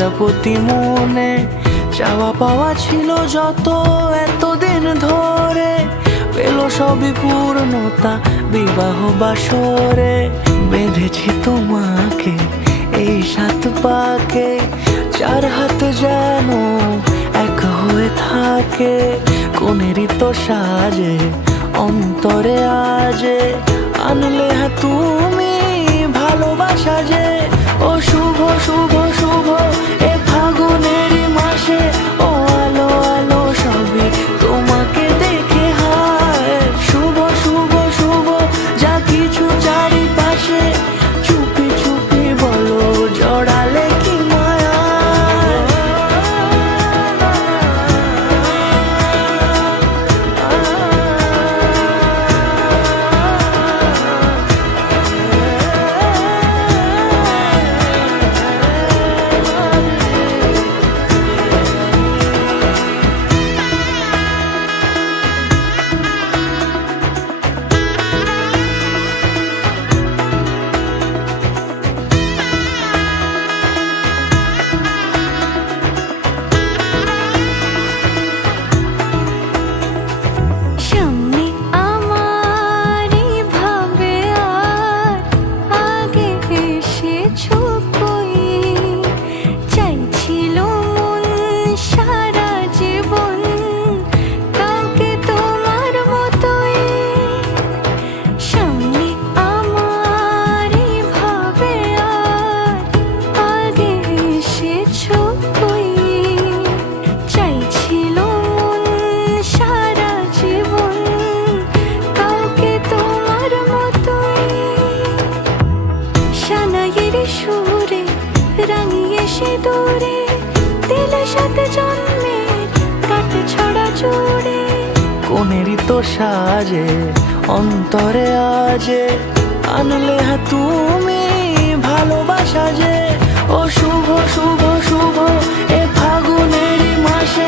প্রজাপতি মনে চাওয়া পাওয়া ছিল যত এতদিন ধরে, পেল সবই পূর্ণতা বিবাহ বাসরে। বেঁধেছি তোমাকে এই 7 পাকে, 4 হাত যেন এক হয়ে থাকে। কোনেরই তো সাজে অন্তরে আজে আনলে তুমি ভালোবাসা যে। ও শুভ শুভ শুভ এ ফাগুনেরই মাসে, ও আলো আলো সবই তোমাকে দেখে হায়। শুভ শুভ শুভ যা কিছু চারিপাশে, চুপি চুপি বলো জড়ালে কি মায়া। সুরে রাঙিয়ে সে দূরে দিলে 7 জন্মের কাট ছড়া জুড়ে। কোনেরই তো সাজে অন্তরে আজে আনলে তুমি ভালোবাসা যে। ও শুভ শুভ শুভ এ ফাগুনেরই মাসে,